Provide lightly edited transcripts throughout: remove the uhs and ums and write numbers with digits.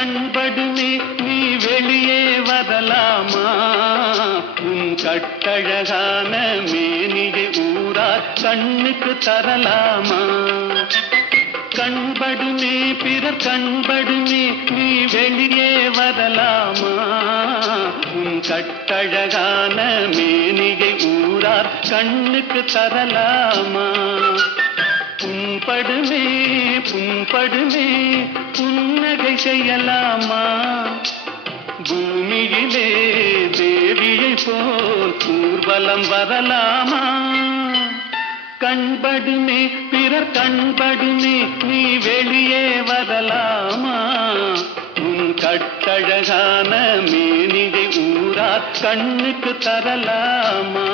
கண்படுமே நீ வெளியே வரலாமா? உன் கட்டழகான மேனியை ஊரார் கண்ணுக்கு தரலாமா? கண்படுமே பிறர் கண்படுமே நீ வெளியே வரலாமா? உன் கட்டழகான மேனியை ஊரார் கண்ணுக்கு தரலாமா? புண்படுமே புண்படுமே புன்னகை செய்யலாமா? பூமியிலே தேவியை போல் ஊர்வலம் வரலாமா? கண்படுமே பிறர் கண்படுமே நீ வெளியே வரலாமா? உன் கட்டழகான மேனியை ஊரார் கண்ணுக்கு தரலாமா?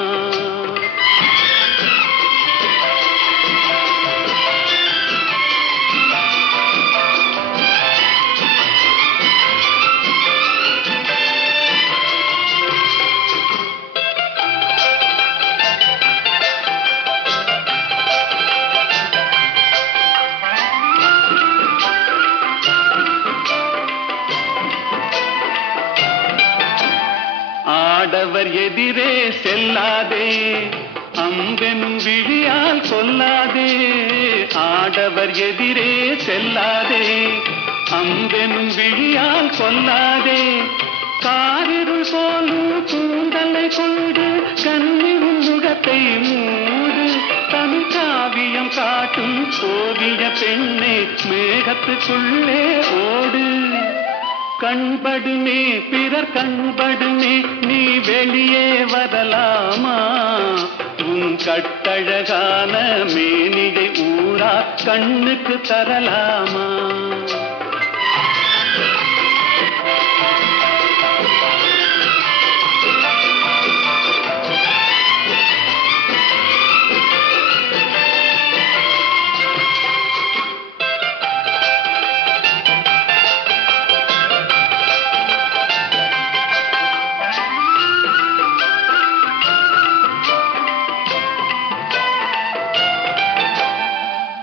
ஆடவர் எதிரே செல்லாதே, அம்பெனும் விழியால் கொல்லாதே. ஆடவர் எதிரே செல்லாதே, அம்பெனும் விழியால் கொல்லாதே. காரிருள் போலும் கூந்தலை கொண்டு கண்ணின் முகத்தை மூடு. தமிழ் காவியம் காட்டும் ஓவிய பெண்ணே மேகத்துக்குள்ளே ஓடு. கண்படுமே பிறர் கண்படுமே நீ வெளியே வரலாமா? உன் கட்டழகான மேனியை ஊரா கண்ணுக்கு தரலாமா?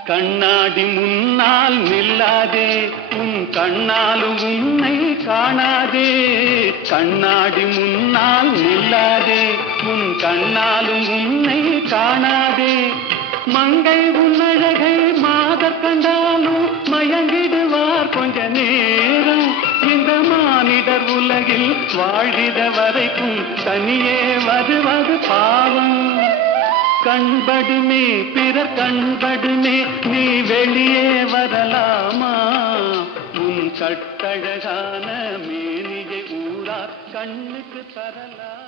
கண்ணாடி முன்னால் நில்லாதே, உன் கண்ணாலும் உன்னை காணாதே. கண்ணாடி முன்னால் நில்லாதே, உன் கண்ணாலும் உன்னை காணாதே. மங்கை உன்னழகை மாதர் கண்டாலும் மயங்கிடுவார் கொஞ்ச நேரம். இந்த மானிடர் உலகில் வாழ்கிற வரைக்கும் தனியே வருவது பாவம். கண்படுமே பிறர் கண்படுமே நீ வெளியே வரலாமா? உன் கட்டழகான மேனியை ஊரார் கண்ணுக்கு தரலாம்.